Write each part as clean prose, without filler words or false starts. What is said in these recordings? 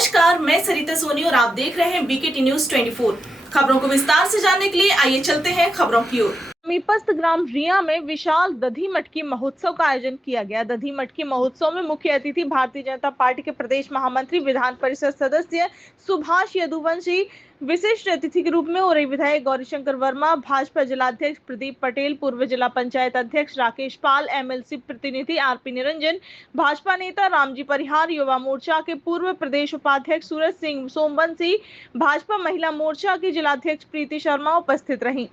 नमस्कार, मैं सरिता सोनी और आप देख रहे हैं बीकेटी न्यूज 24। खबरों को विस्तार से जानने के लिए आइए चलते हैं खबरों की ओर। समीपस्थ ग्राम रिया में विशाल दधी मटकी महोत्सव का आयोजन किया गया। दधी मटकी महोत्सव में मुख्य अतिथि भारतीय जनता पार्टी के प्रदेश महामंत्री विधान परिषद सदस्य सुभाष यदुवंशी, विशिष्ट अतिथि के रूप में उरई विधायक गौरीशंकर वर्मा, भाजपा जिलाध्यक्ष प्रदीप पटेल, पूर्व जिला पंचायत अध्यक्ष राकेश पाल, एमएलसी प्रतिनिधि आरपी निरंजन, भाजपा नेता रामजी परिहार, युवा मोर्चा के पूर्व प्रदेश उपाध्यक्ष सूरज सिंह सोमवंशी, भाजपा महिला मोर्चा की जिलाध्यक्ष प्रीति शर्मा उपस्थित रहीं।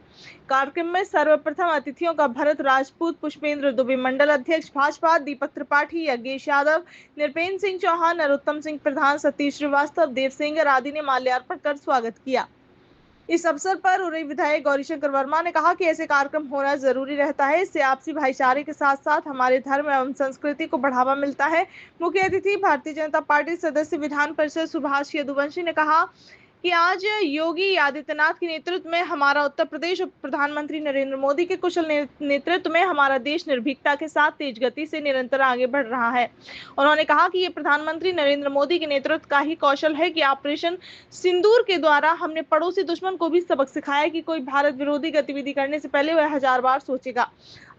कार्यक्रम में सर्वप्रथम अतिथियों का भरत राजपूत, पुष्पेंद्र दुबे मंडल अध्यक्ष भाजपा, दीपक त्रिपाठी, यज्ञेश यादव, निरपेंद्र सिंह चौहान, नरोत्तम सिंह प्रधान, सतीश श्रीवास्तव, देव सिंह आदि ने माल्यार्पण कर स्वागत किया। इस अवसर पर उरई विधायक गौरीशंकर वर्मा ने कहा कि ऐसे कार्यक्रम होना जरूरी रहता है। इससे आपसी भाईचारे के साथ साथ हमारे धर्म एवं संस्कृति को बढ़ावा मिलता है। मुख्य अतिथि भारतीय जनता पार्टी सदस्य विधान परिषद सुभाष यदुवंशी ने कहा कि आज योगी आदित्यनाथ के नेतृत्व में हमारा उत्तर प्रदेश और प्रधानमंत्री नरेंद्र मोदी के कुशल नेतृत्व में हमारा देश निर्भीकता के साथ तेज गति से निरंतर आगे बढ़ रहा है। उन्होंने कहा कि ये प्रधानमंत्री नरेंद्र मोदी के नेतृत्व का ही कौशल है कि ऑपरेशन सिंदूर के द्वारा हमने पड़ोसी दुश्मन को भी सबक सिखाया कि कोई भारत विरोधी गतिविधि करने से पहले वह 1000 बार सोचेगा।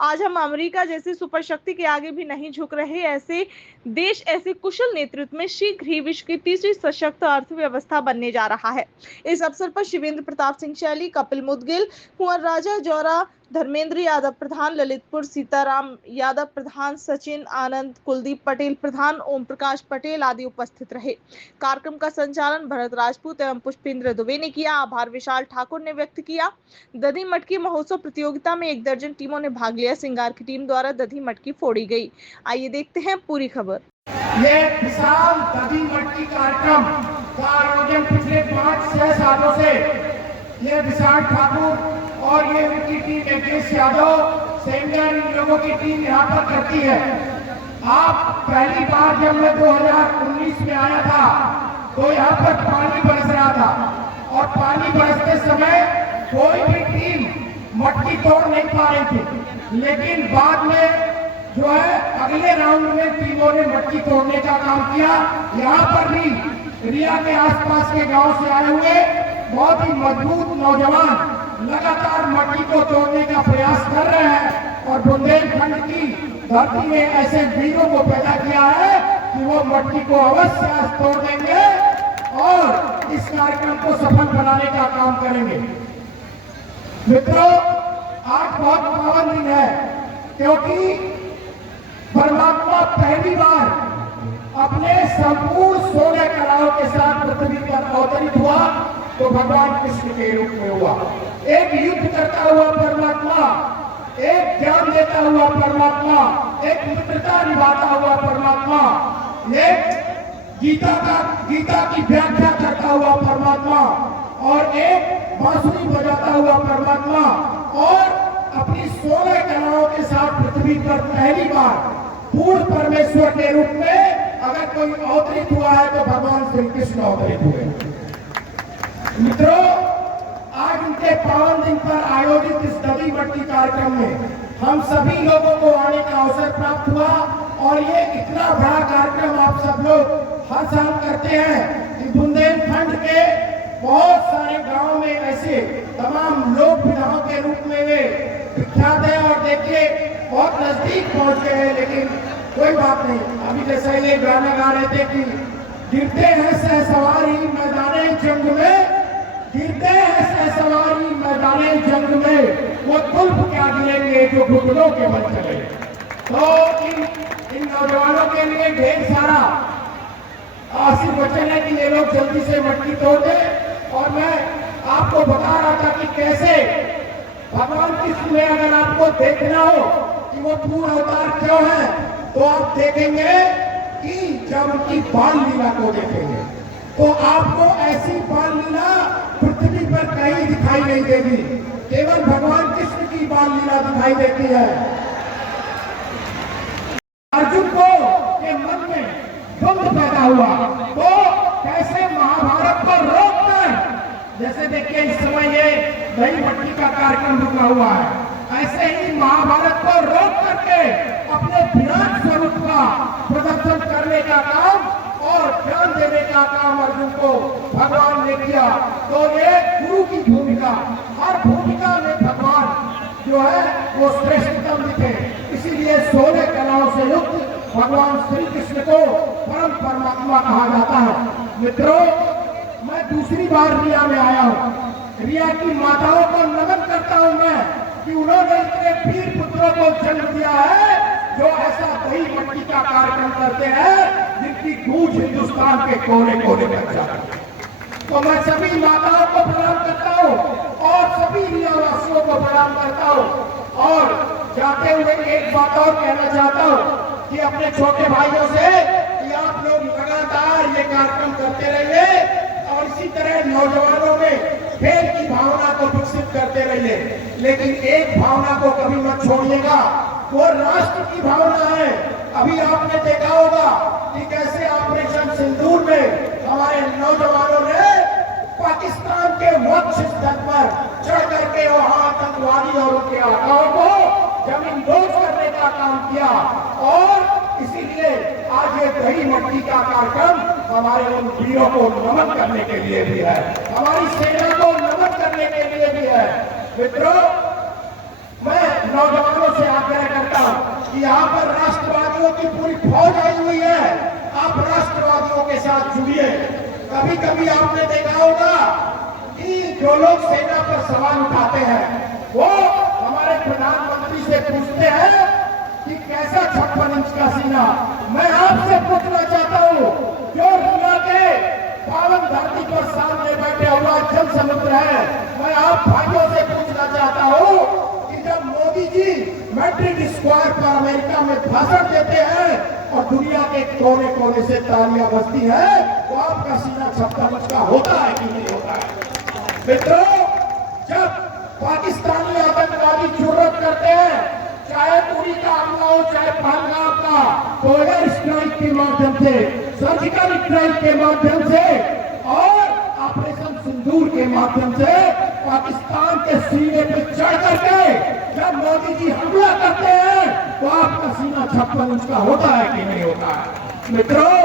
आज हम अमेरिका जैसी सुपर शक्ति के आगे भी नहीं झुक रहे। ऐसे देश ऐसे कुशल नेतृत्व में शीघ्र ही विश्व की तीसरी सशक्त अर्थव्यवस्था बनने जा रहा है। इस अवसर पर शिवेंद्र प्रताप सिंह शैली, कपिल मुदगिल, कुंवर राजा जौरा, धर्मेंद्र यादव प्रधान, ललितपुर सीताराम यादव प्रधान, सचिन आनंद, कुलदीप पटेल प्रधान, ओम प्रकाश पटेल आदि उपस्थित रहे। कार्यक्रम का संचालन भरत राजपूत एवं पुष्पेंद्र दुबे ने किया। आभार विशाल ठाकुर ने व्यक्त किया। दधी मटकी महोत्सव प्रतियोगिता में 1 दर्जन टीमों ने भाग लिया। सिंगार की टीम द्वारा दधी मटकी फोड़ी गई। आइए देखते हैं पूरी खबर। ये विशाल दधी मटकी कार्यक्रम का आयोजन पिछले 5-6 सालों से ये विशाल ठाकुर और ये उनकी टीम यज्ञेश यादव, सेंगर, इन लोगों की टीम यहाँ पर करती है। आप पहली बार जब मैं 2019 में आया था तो यहाँ पर पानी बरस रहा था और पानी बरसते समय कोई भी टीम मटकी तोड़ नहीं पा रही थी, लेकिन बाद में जो है अगले राउंड में टीमों ने मटकी तोड़ने का काम किया। यहाँ पर भी रिया के आसपास के गांव से आए हुए बहुत ही मजबूत नौजवान लगातार मटकी को तोड़ने का प्रयास कर रहे हैं और बुंदेलखंड की धरती में ऐसे वीरों को पैदा किया है कि वो मटकी को अवश्य आज तोड़ देंगे और इस कार्यक्रम को सफल बनाने का काम करेंगे। मित्रों, आज बहुत पावन दिन है क्योंकि परमात्मा पहली बार अपने संपूर्ण 16 कलाओं के साथ पृथ्वी पर अवतरित हुआ तो भगवान कृष्ण के रूप में हुआ। एक युद्ध करता हुआ परमात्मा, एक ज्ञान देता हुआ परमात्मा, एक मित्रता निभाता हुआ परमात्मा, एक गीता की व्याख्या करता हुआ परमात्मा और एक बांसुरी बजाता हुआ परमात्मा और अपनी 16 कलाओं के साथ पृथ्वी पर पहली बार पूर्ण परमेश्वर के रूप में अगर कोई अवतरित हुआ है तो भगवान श्री कृष्ण अवतरित हुए। मित्रों, आज उनके पावन दिन पर आयोजित इस दधी मटकी कार्यक्रम में हम सभी लोगों को आने का अवसर प्राप्त हुआ और ये इतना बड़ा कार्यक्रम आप सब लोग हर साल करते हैं कि बुंदेलखंड के बहुत सारे गांव में ऐसे तमाम लोक विधाओं के रूप में वे विख्यात है और देखिए बहुत नजदीक पहुंच गए हैं। लेकिन कोई बात नहीं, अभी जैसा ये गाना गा रहे थे कि गिरते हैं सहसवारी मैदाने जंग में, गिरते हैं सहसवारी मैदाने जंग में, वो तुल्फ क्या गिरेंगे जो घुटनों के बल चले। तो इन नौजवानों के लिए ढेर सारा आशीर्वचन है कि ये लोग जल्दी से मटकी तोड़ दें। और मैं आपको बता रहा था कि कैसे भगवान कृष्ण में अगर आपको देखना हो कि वो पूर्ण अवतार क्यों है तो आप देखेंगे कि जब उनकी बाल लीला को देखेंगे तो आपको ऐसी बाल लीला पृथ्वी पर कहीं दिखाई नहीं देगी, केवल भगवान कृष्ण की बाल लीला दिखाई देती है। अर्जुन को के मन में द्वंद्व पैदा हुआ तो कैसे महाभारत को रोककर, जैसे देखिए इस समय ये दही मटकी का कार्यक्रम रुका हुआ है, ऐसे ही महाभारत को रोक करके अपने विराट स्वरूप का प्रदर्शन करने का काम और ज्ञान देने का काम अर्जुन को भगवान ने किया। तो एक गुरु की भूमिका, हर भूमिका में भगवान जो है वो श्रेष्ठतम दिखे, इसीलिए 16 कलाओं से युक्त भगवान श्री कृष्ण को परम परमात्मा कहा जाता है। मित्रों, मैं दूसरी बार रिया में आया हूँ। रिया की माताओं को नमन करता हूँ मैं कि उन्होंने इतने वीर पुत्रों को जन्म दिया है जो ऐसा दही मट्टी का कार्यक्रम करते हैं जिनकी गूंज हिंदुस्तान के कोने कोने तक जाती है। तो मैं सभी माताओं को प्रणाम करता हूँ और सभी रियावासियों को प्रणाम करता हूँ। और जाते हुए एक बात और कहना चाहता हूँ कि अपने छोटे भाइयों से कि आप लोग लगातार ये कार्यक्रम करते रहिए और इसी तरह नौजवानों में खेल की भावना को विकसित करते रहिए, लेकिन एक भावना को कभी मत छोड़िएगा, वो राष्ट्र की भावना है। अभी आपने देखा होगा कि कैसे ऑपरेशन सिंदूर में हमारे नौजवानों ने पाकिस्तान के वक्ष स्थल पर चढ़ करके वहां आतंकवादी और उनके आकाओं को जमीन दोज करने का काम किया। और इसीलिए आज ये दही मट्टी का कार्यक्रम हमारे उन वीरों को नमन करने के लिए भी है, हमारी सेना को नमन करने के लिए भी है। मित्रों, मैं नौजवानों से आग्रह करता हूं कि यहाँ पर राष्ट्रवादियों की पूरी फौज आई हुई है, आप राष्ट्रवादियों के साथ जुड़िए। कभी कभी आपने देखा होगा कि जो लोग सेना पर सवाल उठाते हैं वो हमारे प्रधानमंत्री से पूछते हैं कि कैसा 56 इंच का सीना। मैं आपसे पूछना चाहता हूँ, जो दुनिया के पावन धरती पर सामने बैठे हुआ जल समुद्र है, मैं आप भाइयों से पूछना चाहता हूँ कि जब मोदी जी मैड्रिड स्क्वायर पर अमेरिका में भाषण देते हैं और दुनिया के कोने कोने से तालियां बजती है, तो आपका सीना 56 इंच का होता है कि नहीं होता है? मित्रों, जब पाकिस्तानी आतंकवादी जुर्रत करते हैं, चाहे उरी का हमला हो चाहे पहलगाम का, तो एयर स्ट्राइक के माध्यम से, सर्जिकल स्ट्राइक के माध्यम से और ऑपरेशन सिंदूर के माध्यम से पाकिस्तान के सीने पे चढ़ करके जब मोदी जी हमला करते हैं तो आपका सीना 56 इंच का होता है कि नहीं होता है? मित्रों,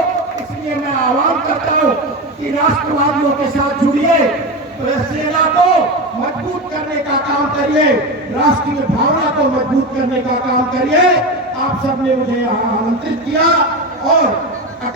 इसलिए मैं आह्वान करता हूँ कि राष्ट्रवादियों के साथ जुड़िए, सेना को मजबूत करने का काम करिए, राष्ट्रीय भावना को मजबूत करने का काम करिए। आप सबने मुझे यहाँ आमंत्रित किया और